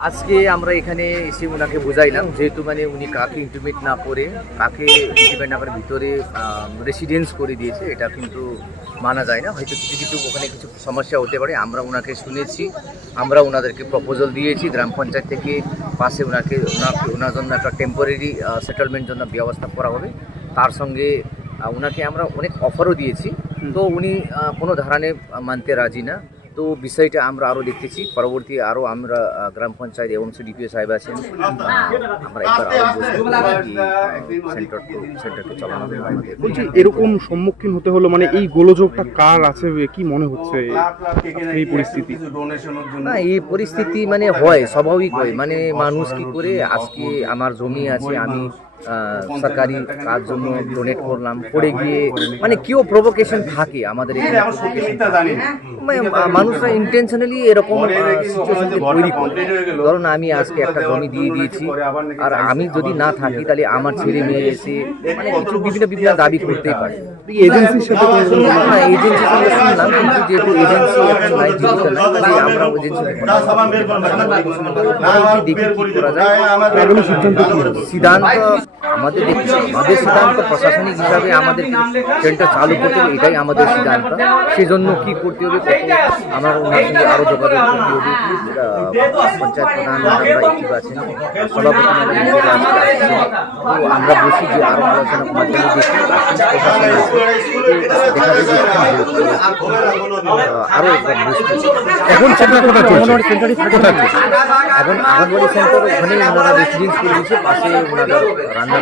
আজকে আমরা এখানে এসে ওনাকে বোঝাইলাম যেহেতু মানে উনি কাকে ইন্টিমেট না করে কাকে ইন্টিমেট না করে ভিতরে রেসিডেন্স করে দিয়েছে, এটা কিন্তু মানা যায় না। হয়তো কিছু কিছু ওখানে কিছু সমস্যা হতে পারে, আমরা ওনাকে শুনেছি, আমরা ওনাদেরকে প্রপোজাল দিয়েছি গ্রাম পঞ্চায়েত থেকে পাশে ওনার জন্য একটা টেম্পোরারি সেটেলমেন্ট জন্য ব্যবস্থা করা হবে। তার সঙ্গে ওনাকে আমরা অনেক অফারও দিয়েছি, তো উনি কোনো ধারণে মানতে রাজি না। তো বিষয়টা আমরা আরও দেখতেছি, পরবর্তী আরও আমরা গ্রাম পঞ্চায়েত এবং ডিপিও সাহেব আছেন, আমরা একবার সেন্টারকে চালানো আমাদের। বলছি এরকম সম্মুখীন হতে হলো, মানে এই গোলযোগটা কার আছে, কি মনে হচ্ছে এই পরিস্থিতি? না, এই পরিস্থিতি মানে হয়, স্বাভাবিক হয়, মানে মানুষ কি করে আজকে আমার জমি আছে, আমি সরকারি কাজ জন্য ডোনেট করলাম, করে গিয়ে মানে কেউ প্রভোকেশন থাকে আমাদের এখানে, মানুষরা ইন্টেনশনালি এরকম সিচুয়েশনকে তৈরি করে। ধরুন আমি আজকে একটা জমি দিয়ে দিয়েছি, আর আমি যদি না থাকি তাহলে আমার ছেলে মেয়ে এসে মানে কিছু বিভিন্ন দাবি করতেই পারে। এজেন্সির সাথে না, এজেন্সির সঙ্গে শুনলাম, কিন্তু যেহেতু এজেন্সি এখন নাই, জীবিত নাই, তাই আমরা এজেন্সিকে দেখি কি করা যায়। সিদ্ধান্ত আমাদের দেখছি, আমাদের সিদ্ধান্ত প্রশাসনিক হিসাবে আমাদের ট্রেনটা চালু করতে হবে, এটাই আমাদের সিদ্ধান্ত। সেজন্য কি করতে হবে, আমার ওনার সঙ্গে আরও যোগাযোগ করতে হবে। পঞ্চায়েত প্রধান আমরা একটি আছেন, সভাপতি আমরা বসি যে আরও আলোচনা মাধ্যমে দেখি আরও একবার বসছি। এখন এখন আগানবাড়ি সেন্টার ওখানে ওনারা রেসিডেন্স করে দিয়েছে, পাশে ওনারা রান্না